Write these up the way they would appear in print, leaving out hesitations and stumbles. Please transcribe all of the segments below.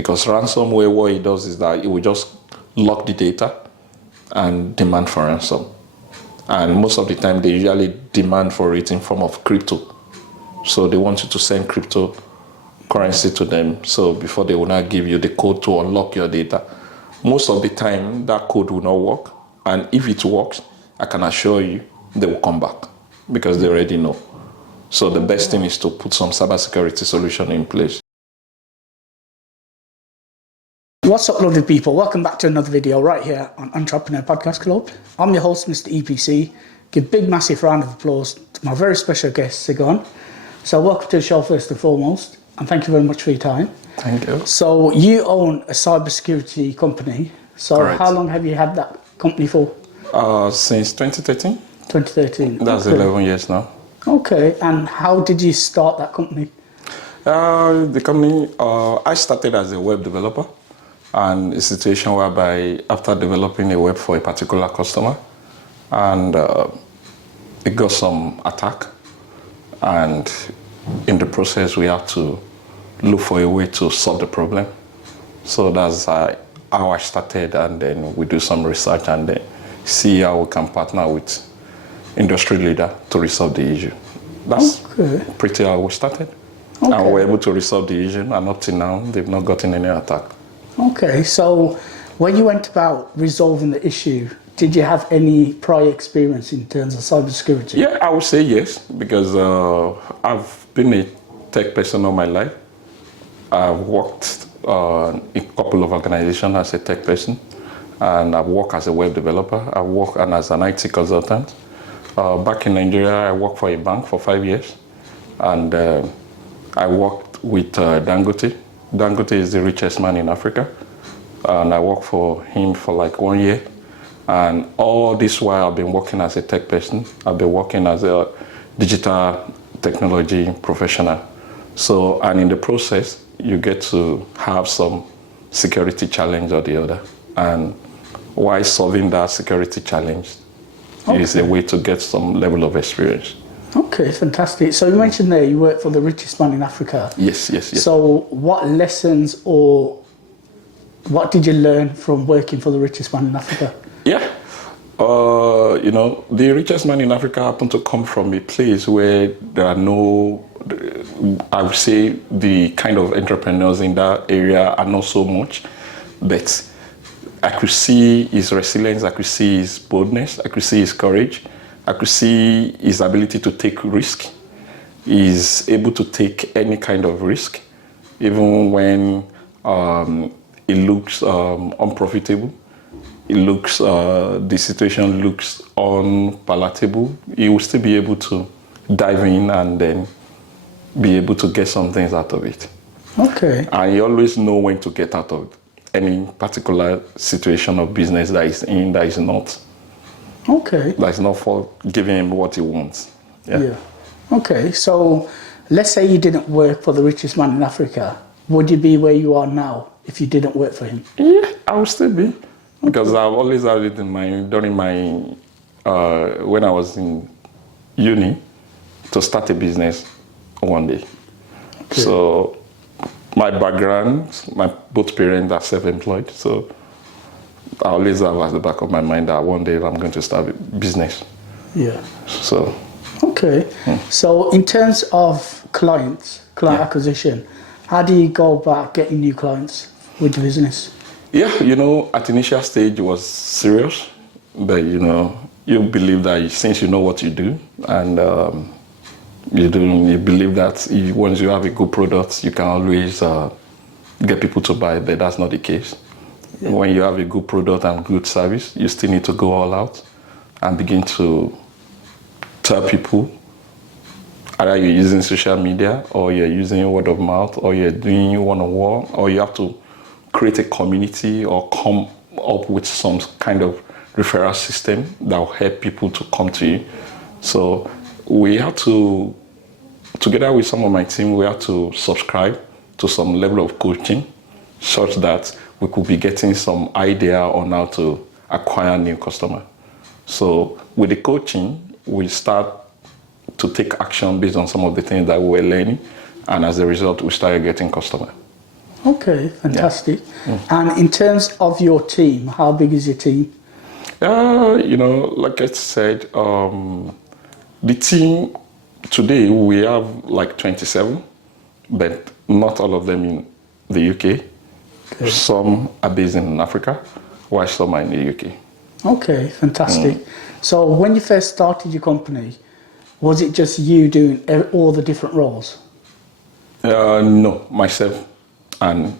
Because ransomware, what it does is that it will just lock the data and demand for ransom. And most of the time, they usually demand for it in form of crypto. So they want you to send cryptocurrency to them. So before they will not give you the code to unlock your data. Most of the time, that code will not work. And if it works, I can assure you, they will come back because they already know. So the best thing is to put some cybersecurity solution in place. What's up, lovely people? Welcome back to another video right here on Entrepreneur Podcast Club. I'm your host, Mr. EPC. Give a big, massive round of applause to my very special guest, Segun. So welcome to the show first and foremost, and thank you very much for your time. Thank you. So you own a cybersecurity company. So Correct. How long have you had that company for? Since 2013. 2013. That's okay. 11 years now. Okay, and how did you start that company? The company, I started as a web developer, and a situation whereby after developing a web for a particular customer, and it got some attack, and in the process we had to look for a way to solve the problem. So that's how I started, and then we do some research and then see how we can partner with industry leader to resolve the issue. That's pretty how we started. Okay. And we were able to resolve the issue, and up till now, they've not gotten any attack. Okay, so when you went about resolving the issue, did you have any prior experience in terms of cybersecurity? Yeah, I would say yes, because I've been a tech person all my life. I've worked in a couple of organizations as a tech person, and I've worked as a web developer. I've worked as an IT consultant. Back in Nigeria, I worked for a bank for 5 years, and I worked with Dangote. Dangote is the richest man in Africa, and I worked for him for like 1 year. And all this while I've been working as a tech person. I've been working as a digital technology professional. So, and in the process, you get to have some security challenge or the other. And while solving that security challenge is a way to get some level of experience. Okay, fantastic. So you mentioned there you work for the richest man in Africa. Yes. So what lessons or what did you learn from working for the richest man in Africa? Yeah, the richest man in Africa happened to come from a place where there are no, I would say the kind of entrepreneurs in that area are not so much, but I could see his resilience, I could see his boldness, I could see his courage, I could see his ability to take risk. He's able to take any kind of risk, even when it looks unprofitable. It looks, the situation looks unpalatable. He will still be able to dive in and then be able to get some things out of it. Okay. And he always know when to get out of any particular situation of business that is in, that is not. Okay. That is not for giving him what he wants. Yeah. Okay, so let's say you didn't work for the richest man in Africa. Would you be where you are now if you didn't work for him? Yeah, I would still be. Because I've always had it in mind during my, when I was in uni, to start a business one day. Okay. So my background, both parents are self-employed, so I always have at the back of my mind that one day I'm going to start a business. Yeah. So. Okay. So in terms of client acquisition, how do you go about getting new clients with the business? Yeah, at the initial stage it was serious, but you believe that since you know what you do, and you believe that once you have a good product, you can always get people to buy, but that's not the case. Yeah. When you have a good product and good service, you still need to go all out and begin to tell people, either you're using social media, or you're using word of mouth, or you're doing one-on-one, or you have to create a community or come up with some kind of referral system that will help people to come to you. So we have to, together with some of my team, we have to subscribe to some level of coaching such that we could be getting some idea on how to acquire new customer. So with the coaching, we start to take action based on some of the things that we were learning, and as a result, we started getting customer. Okay, fantastic. And in terms of your team, how big is your team? Like I said, the team today we have like 27, but not all of them in the UK. Okay. Some are based in Africa, while some are in the UK. Okay, fantastic. So when you first started your company, was it just you doing all the different roles? No, myself and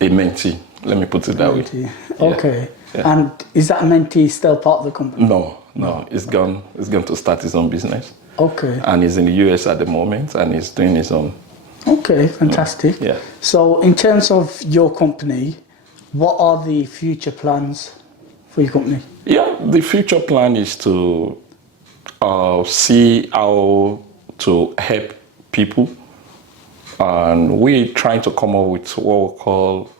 a mentee. Let me put it that way. Mentee. Yeah. Okay. Yeah. And is that mentee still part of the company? No, it's gone. It's going to start his own business. Okay. And he's in the US at the moment, and he's doing his own. Okay, fantastic. Yeah. So in terms of your company, what are the future plans for your company? Yeah, the future plan is to see how to help people, and we're trying to come up with what we call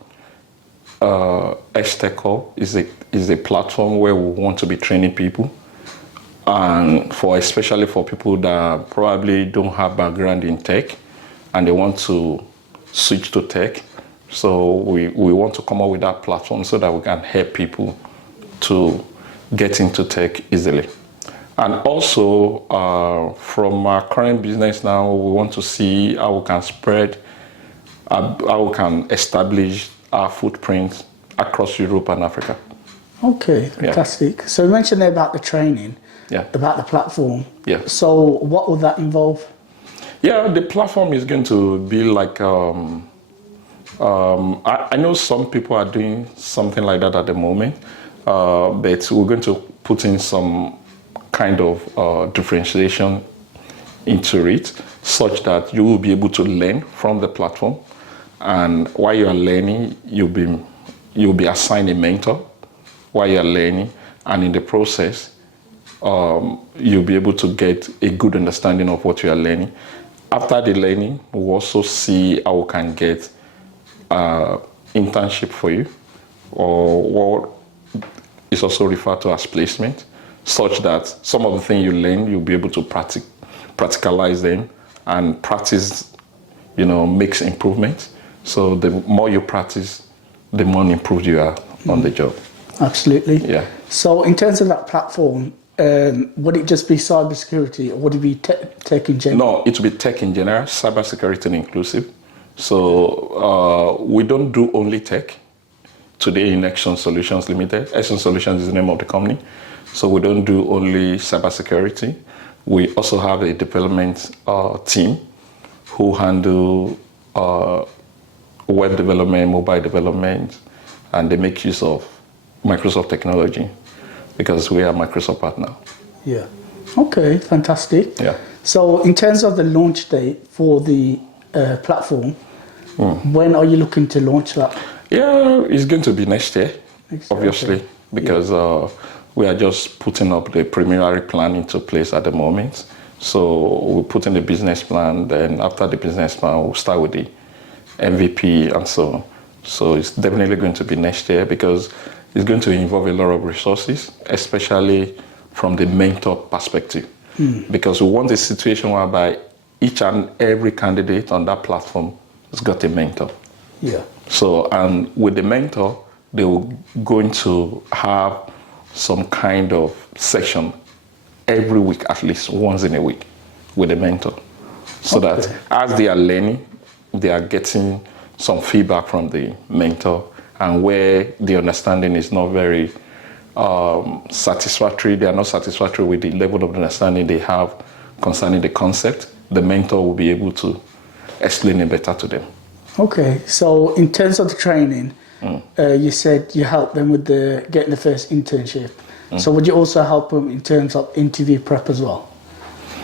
H-Tech is a platform where we want to be training people, and especially for people that probably don't have background in tech and they want to switch to tech. So we want to come up with that platform so that we can help people to get into tech easily. And also from our current business now, we want to see how we can spread, how we can establish our footprint across Europe and Africa. Okay, fantastic. Yeah. So you mentioned there about the training, about the platform. Yeah. So what will that involve? Yeah, the platform is going to be like, I know some people are doing something like that at the moment, but we're going to put in some kind of differentiation into it, such that you will be able to learn from the platform, and while you are learning, you'll be assigned a mentor while you are learning, and in the process, you'll be able to get a good understanding of what you are learning. After the learning, we'll also see how we can get internship for you, or what is also referred to as placement, such that some of the things you learn, you'll be able to practicalize them, and practice, makes improvements. So the more you practice, the more improved you are on the job. Absolutely. Yeah. So in terms of that platform, would it just be cybersecurity, or would it be tech in general? No, it would be tech in general, cybersecurity inclusive. So we don't do only tech. Today in Xown Solutions Limited, Xown Solutions is the name of the company. So we don't do only cybersecurity. We also have a development team who handle web development, mobile development, and they make use of Microsoft technology, because we are Microsoft partner. Yeah. Okay, fantastic. Yeah. So in terms of the launch date for the platform, when are you looking to launch that? Yeah, it's going to be next year, obviously, okay. because we are just putting up the preliminary plan into place at the moment. So we're putting the business plan, then after the business plan, we'll start with the MVP and so on. So it's definitely going to be next year, because it's going to involve a lot of resources, especially from the mentor perspective. Because we want a situation whereby each and every candidate on that platform has got a mentor. Yeah. So, and with the mentor, they will going to have some kind of session every week, at least once in a week, with the mentor. So that as they are learning, they are getting some feedback from the mentor, and where the understanding is not very satisfactory, they are not satisfactory with the level of understanding they have concerning the concept, the mentor will be able to explain it better to them. Okay, so in terms of the training, you said you help them with getting the first internship. So would you also help them in terms of interview prep as well?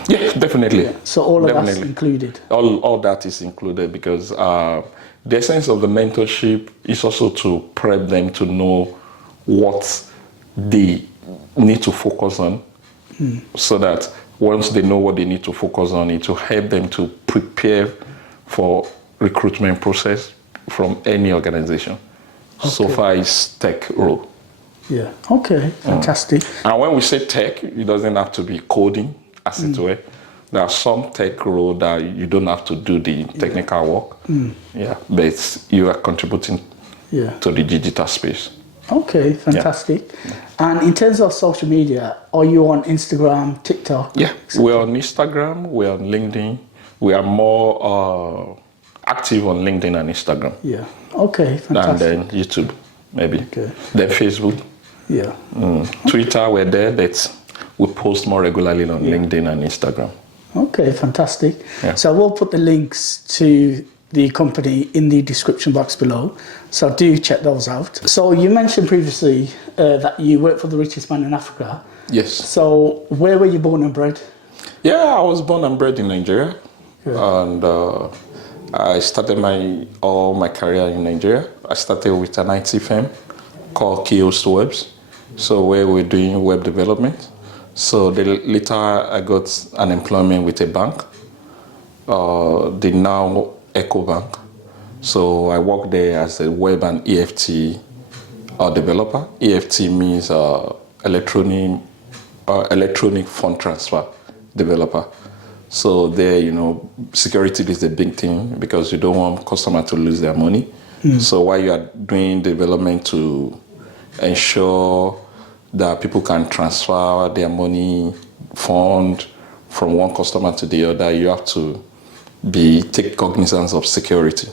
Yeah, definitely. Yeah. So all of that's included? All that is included, because the essence of the mentorship is also to prep them to know what they need to focus on, so that once they know what they need to focus on, it will help them to prepare for recruitment process from any organization. Okay. So far it's tech role. Yeah, okay, fantastic. And when we say tech, it doesn't have to be coding, as it were. There are some tech role that you don't have to do the technical work. Yeah, but you are contributing to the digital space. Okay, fantastic. And in terms of social media, are you on Instagram, TikTok? Yeah, we're on Instagram, we're on LinkedIn. We are more active on LinkedIn and Instagram. Yeah. Okay, fantastic. And then YouTube, maybe. Okay. Then Facebook. Yeah. Twitter, we're there, but we post more regularly on LinkedIn and Instagram. Okay, fantastic. Yeah. So we'll put the links to the company in the description box below. So do check those out. So you mentioned previously that you work for the richest man in Africa. Yes. So where were you born and bred? Yeah, I was born and bred in Nigeria. Yeah. And I started all my career in Nigeria. I started with an IT firm called Kiosk Webs. So where we're doing web development. So later I got an employment with a bank, the now Eco Bank. So I worked there as a web and EFT developer. EFT means electronic fund transfer developer. So there, security is the big thing because you don't want customer to lose their money. So while you are doing development to ensure that people can transfer their money, fund from one customer to the other, you have to take cognizance of security.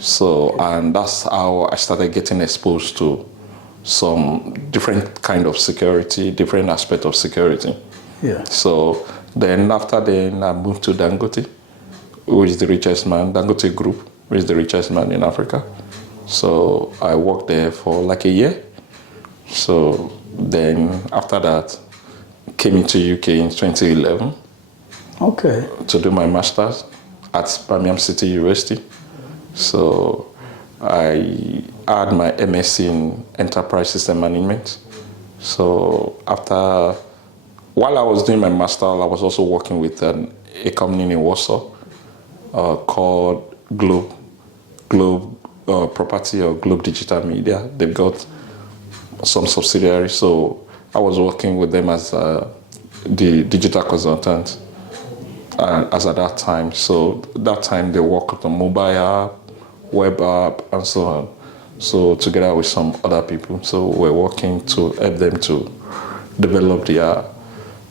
So, and that's how I started getting exposed to some different kind of security, different aspect of security. Yeah. So then after then I moved to Dangote, who is the richest man, Dangote Group, who is the richest man in Africa. So I worked there for like a year. So then after that, came into UK in 2011. Okay. To do my master's at Birmingham City University. So I had my MSc in Enterprise System Management. So while I was doing my master, I was also working with a company in Warsaw called Globe Property or Globe Digital Media. They've got some subsidiaries. So I was working with them as the digital consultant as at that time. So that time they worked on mobile app, web app, and so on. So together with some other people, so we're working to help them to develop their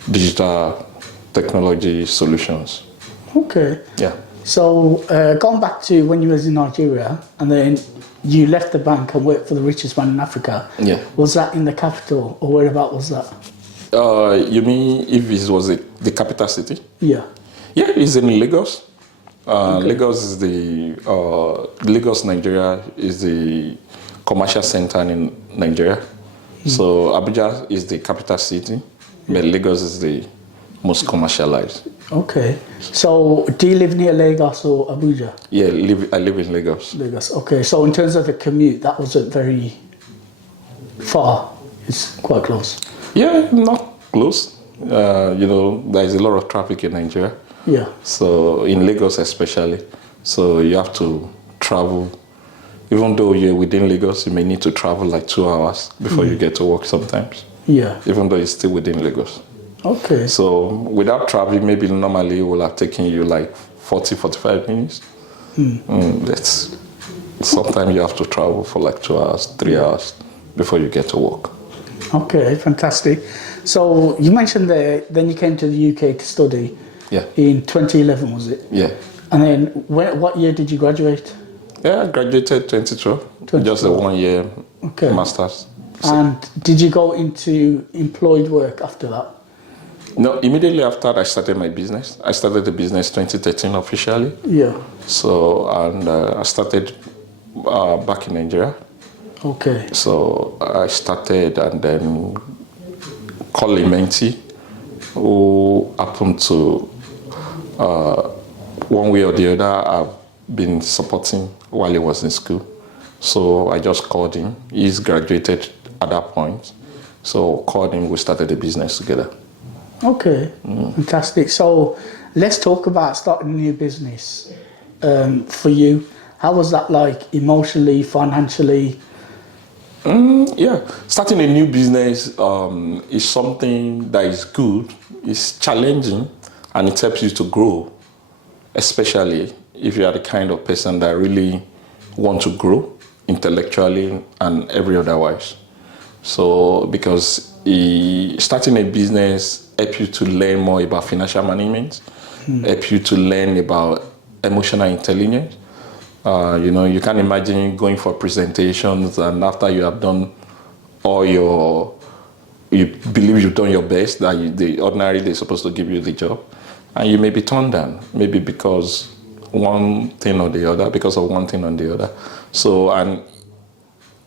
digital technology solutions. Okay. Yeah. So going back to when you was in Nigeria and then you left the bank and worked for the richest man in Africa. Yeah. Was that in the capital or whereabout was that? You mean if it was the capital city? Yeah. Yeah, it's in Lagos. Lagos is Lagos, Nigeria is the commercial center in Nigeria. So Abuja is the capital city, but Lagos is the most commercialized. Okay. So do you live near Lagos or Abuja? Yeah, I live in Lagos. Lagos. Okay. So in terms of the commute, that wasn't very far. It's quite close. Yeah, not close. There is a lot of traffic in Nigeria. Yeah. So in Lagos especially. So you have to travel. Even though you're within Lagos, you may need to travel like 2 hours before you get to work sometimes. Yeah. Even though it's still within Lagos. Okay. So without traveling, maybe normally it will have taken you like 40, 45 minutes. Sometimes you have to travel for like 2 hours, 3 hours before you get to work. Okay, fantastic. So you mentioned then you came to the UK to study. Yeah. In 2011, was it? Yeah. And then what year did you graduate? Yeah, I graduated 2012. Just a 1 year master's. And did you go into employed work after that? No, immediately after I started my business. I started the business 2013 officially. Yeah. So, and I started back in Nigeria. Okay. So I started and then called a mentee who happened to, one way or the other, I've been supporting while he was in school. So I just called him. He's graduated at that point. So called him, we started the business together. Okay, fantastic. So let's talk about starting a new business for you. How was that like emotionally, financially? Yeah, starting a new business is something that is good. It's challenging and it helps you to grow, especially if you are the kind of person that really want to grow intellectually and every otherwise. So because starting a business helps you to learn more about financial management, help you to learn about emotional intelligence. You can imagine going for presentations, and after you have done you believe you've done your best, that ordinarily they're supposed to give you the job, and you may be turned down, maybe because of one thing or the other. So, and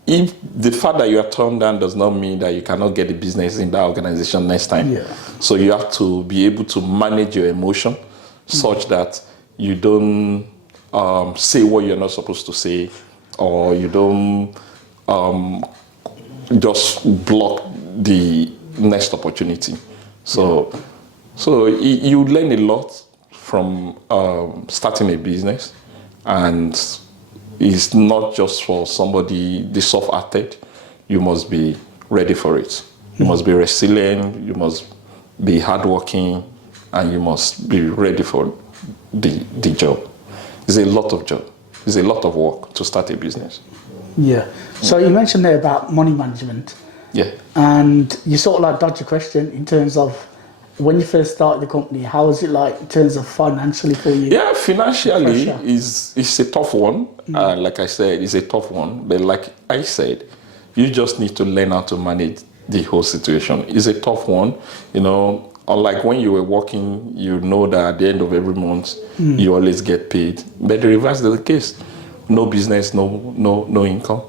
if the fact that you are turned down does not mean that you cannot get the business in that organization next time. Yeah. So you have to be able to manage your emotion such that you don't say what you're not supposed to say, or you don't just block the next opportunity. So you learn a lot from starting a business, and it's not just for somebody the soft-hearted. You must be ready for it. You must be resilient. You must be hardworking, and you must be ready for the job. It's a lot of job. It's a lot of work to start a business. Yeah. So you mentioned there about money management. Yeah. And you sort of like dodged a question in terms of when you first started the company, how was it like in terms of financially for you? Yeah, financially is a tough one. Like I said, it's a tough one. But like I said, you just need to learn how to manage the whole situation. It's a tough one. Unlike when you were working, you know that at the end of every month, you always get paid. But the reverse is the case. No business, no income.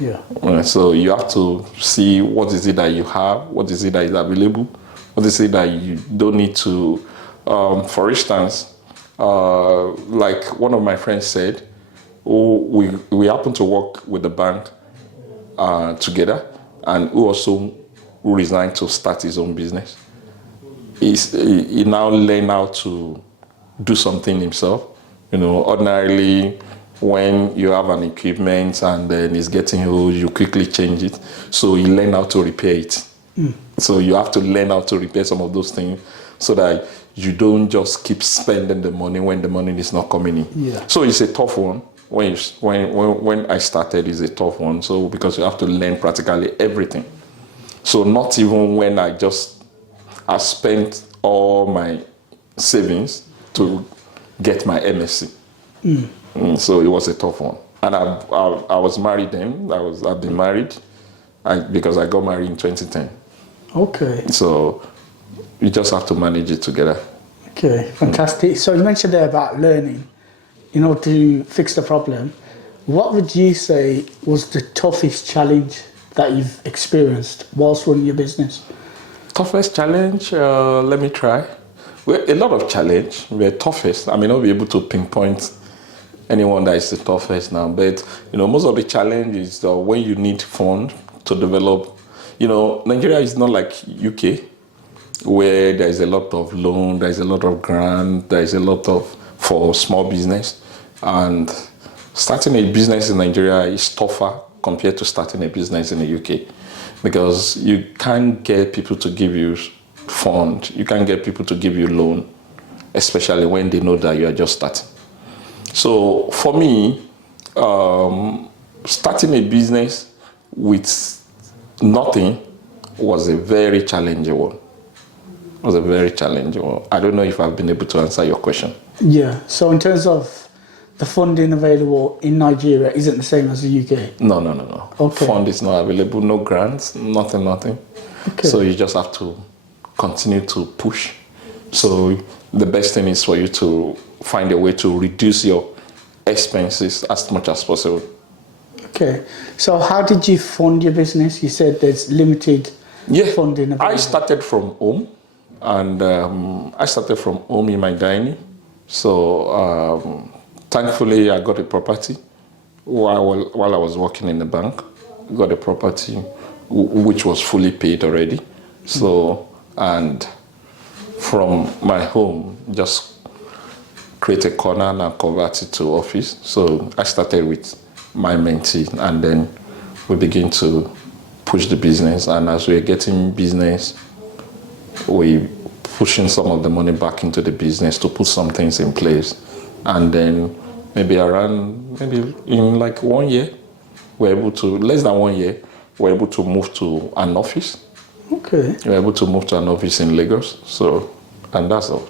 Yeah. So you have to see what is it that you have, what is it that is available, what is it that you don't need to. For instance, like one of my friends said, we happen to work with the bank together, and who resigned to start his own business. He now learned how to do something himself. Ordinarily, when you have an equipment and then it's getting old, you quickly change it. So you learn how to repair it. So you have to learn how to repair some of those things so that you don't just keep spending the money when the money is not coming in. Yeah. So it's a tough one. When I started, it's a tough one. So because you have to learn practically everything. So not even when I spent all my savings to get my MSc. So it was a tough one. And I was married then. I've been married because I got married in 2010. Okay. So you just have to manage it together. Okay, fantastic. So you mentioned there about learning, to fix the problem. What would you say was the toughest challenge that you've experienced whilst running your business? Toughest challenge? Let me try. Well, a lot of challenge. The toughest, I may not be able to pinpoint anyone that is the toughest now, but most of the challenge is when you need funds to develop. Nigeria is not like UK, where there is a lot of loan, there is a lot of grant, there is a lot for small business, and starting a business in Nigeria is tougher compared to starting a business in the UK, because you can't get people to give you fund, you can't get people to give you loan, especially when they know that you are just starting. So for me, starting a business with nothing was a very challenging one. I don't know if I've been able to answer your question. Yeah. So in terms of the funding available in Nigeria isn't the same as the UK? No. Okay. Fund is not available, no grants, nothing. Okay. So you just have to continue to push. So the best thing is for you to find a way to reduce your expenses as much as possible. Okay. So how did you fund your business? You said there's limited funding available. I started from home, and I started from home in my dining. So thankfully, I got a property while I was working in the bank. Got a property which was fully paid already. So, and from my home, just create a corner and convert it to office. So I started with my mentee, and then we begin to push the business. And as we're getting business, we pushing some of the money back into the business to put some things in place. And then maybe in like 1 year, we're able to, less than 1 year, we're able to move to an office. Okay. We're able to move to an office in Lagos. So, and that's all.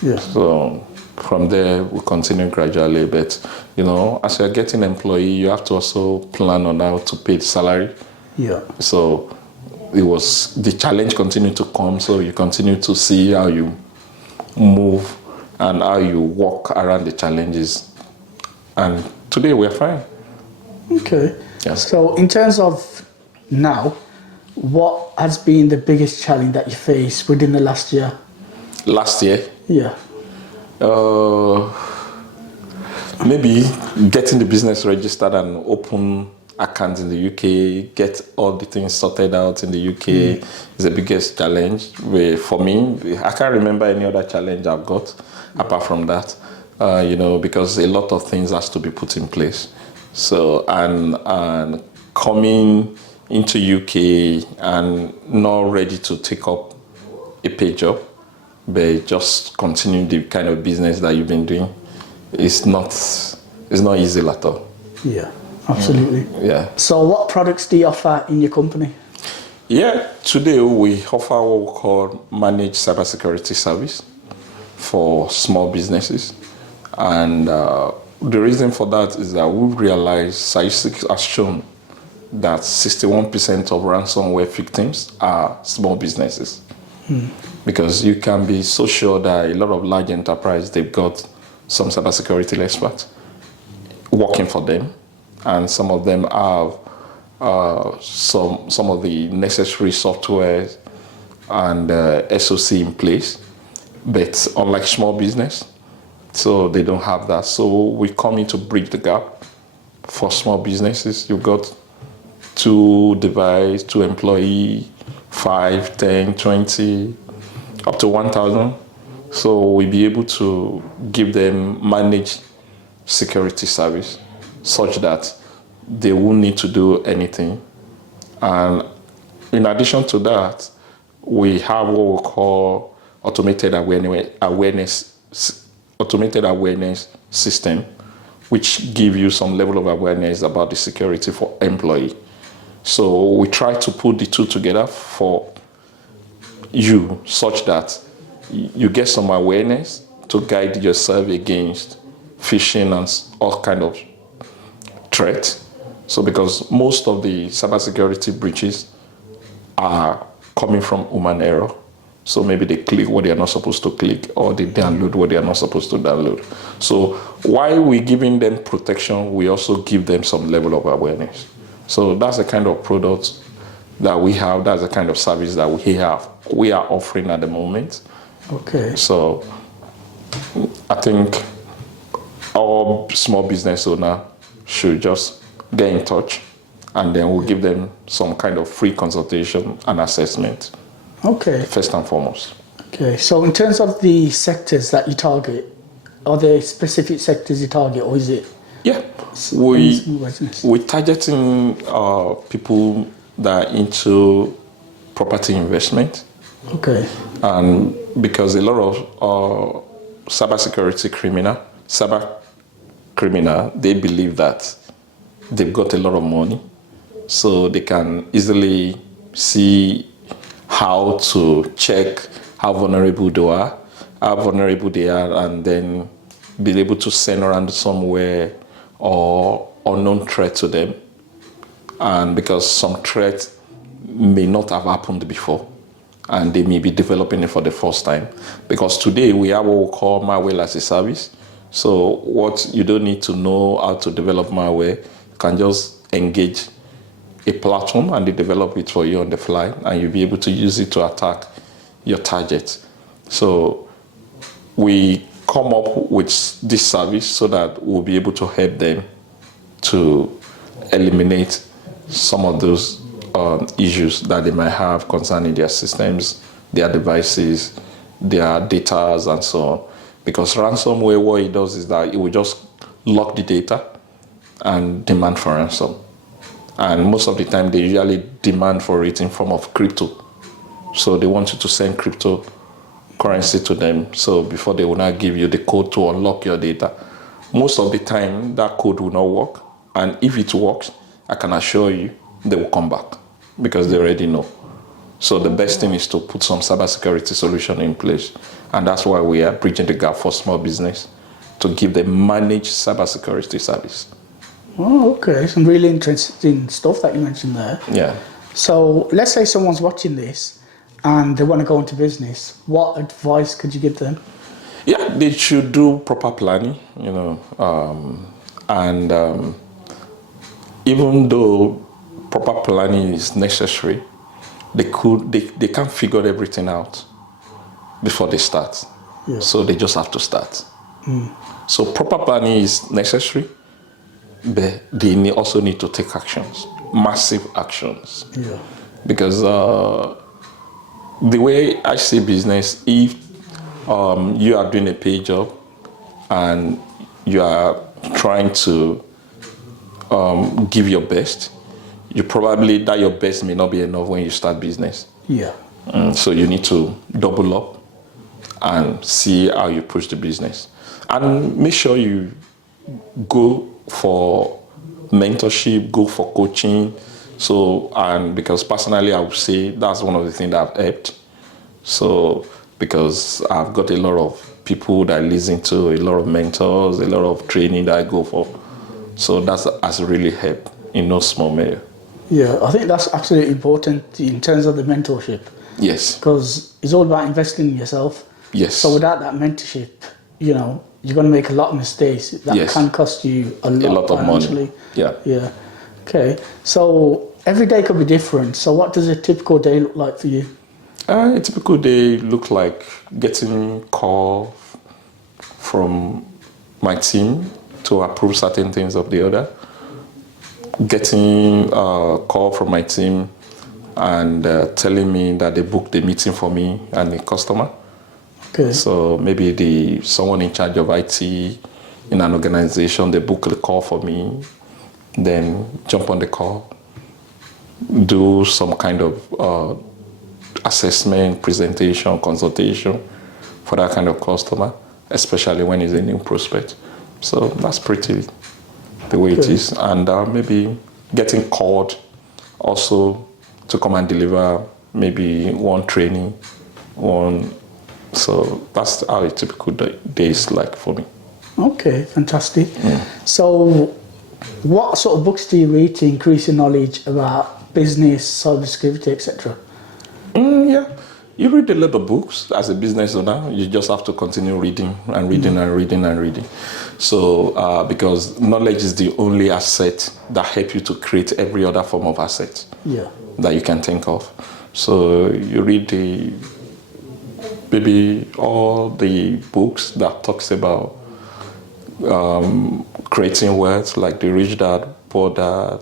Yeah. So from there, we continue gradually. But, as you're getting an employee, you have to also plan on how to pay the salary. Yeah. So the challenge continued to come. So you continue to see how you move and how you walk around the challenges. And today we're fine. Okay. Yes. So in terms of now, what has been the biggest challenge that you faced within the last year? Last year? Yeah. Maybe getting the business registered and open accounts in the UK, get all the things sorted out in the UK is the biggest challenge. For me, I can't remember any other challenge I've got apart from that, because a lot of things has to be put in place. So, and coming into UK and not ready to take up a pay job, but just continue the kind of business that you've been doing, it's not easy at all. Yeah, absolutely. Yeah. So what products do you offer in your company? Yeah, today we offer what we call managed cybersecurity service for small businesses. And the reason for that is that we've realized statistics has shown that 61% of ransomware victims are small businesses. Because you can be so sure that a lot of large enterprises, they've got some cybersecurity experts working for them, and some of them have some of the necessary software and SOC in place, but unlike small business, so they don't have that. So we come in to bridge the gap for small businesses. You've got 2 device, 2 employee, 5, 10, 20, up to 1,000. So we'll be able to give them managed security service such that they won't need to do anything. And in addition to that, we have what we call automated awareness system, which give you some level of awareness about the security for employee. So we try to put the two together for you such that you get some awareness to guide yourself against phishing and all kind of threats. So because most of the cybersecurity breaches are coming from human error. So maybe they click what they are not supposed to click, or they download what they are not supposed to download. So while we're giving them protection, we also give them some level of awareness. So that's the kind of product that we have. That's the kind of service that we are offering at the moment. Okay. So I think our small business owner should just get in touch, and then we'll give them some kind of free consultation and assessment. Okay. First and foremost. Okay. So in terms of the sectors that you target, are there specific sectors you target, or is it? Yeah, we're targeting people that are into property investment. Okay. And because a lot of cyber criminal, they believe that they've got a lot of money, so they can easily see how to check how vulnerable they are, and then be able to send around somewhere or unknown threat to them. And because some threat may not have happened before, and they may be developing it for the first time. Because today we have what we call malware as a service. So what you don't need to know how to develop malware, you can just engage a platform and they develop it for you on the fly, and you'll be able to use it to attack your target. So we come up with this service so that we'll be able to help them to eliminate some of those issues that they might have concerning their systems, their devices, their data, and so on. Because ransomware, what it does is that it will just lock the data and demand for ransom. And most of the time, they usually demand for it in form of crypto. So they want you to send crypto currency to them. So before they will not give you the code to unlock your data. Most of the time, that code will not work. And if it works, I can assure you, they will come back because they already know. So the best thing is to put some cybersecurity solution in place. And that's why we are bridging the gap for small business to give them managed cybersecurity service. Oh, okay. Some really interesting stuff that you mentioned there. Yeah. So let's say someone's watching this and they want to go into business. What advice could you give them? Yeah, they should do proper planning, even though proper planning is necessary, they can't figure everything out before they start. Yeah. So they just have to start. So proper planning is necessary, but they also need to take actions, massive actions. Yeah. Because the way I see business, if you are doing a paid job and you are trying to give your best, that your best may not be enough when you start business. Yeah. So you need to double up and see how you push the business. And make sure you go for mentorship, go for coaching. And because personally I would say that's one of the things that I've helped. So because I've got a lot of people that I listen to, a lot of mentors, a lot of training that I go for. So that has really helped in no small measure. Yeah, I think that's absolutely important in terms of the mentorship. Yes. Because it's all about investing in yourself. Yes. So without that mentorship, you're going to make a lot of mistakes that can cost you a lot of money. Yeah. Yeah. Okay. So every day could be different. So what does a typical day look like for you? A typical day look like getting call from my team to approve certain things of the order. Getting a call from my team and telling me that they booked the meeting for me and the customer. Okay. So maybe someone in charge of IT in an organization, they book the call for me, then jump on the call, do some kind of assessment, presentation, consultation for that kind of customer, especially when it's a new prospect. So that's pretty the way it is. And maybe getting called also to come and deliver maybe one training, so that's how a typical day is like for me. Okay, fantastic. So what sort of books do you read to increase your knowledge about business, cybersecurity, etc.? Yeah, you read a lot of books as a business owner. You just have to continue reading and reading and reading and reading. So because knowledge is the only asset that helps you to create every other form of asset that you can think of. So you read maybe all the books that talks about creating wealth, like the Rich Dad, Poor Dad,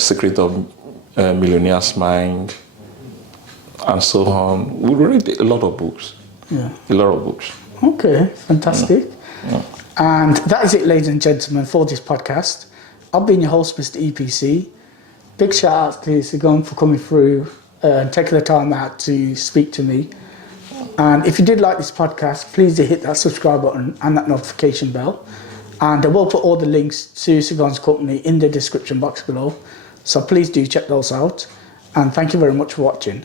Secret of Millionaire's Mind, and so on. We read a lot of books. Yeah. A lot of books. Okay, fantastic. And that is it, ladies and gentlemen, for this podcast. I've been your host, Mr. EPC. Big shout out to Segun for coming through and taking the time out to speak to me. And if you did like this podcast, please do hit that subscribe button and that notification bell. And I will put all the links to Segun's company in the description box below. So please do check those out. And thank you very much for watching.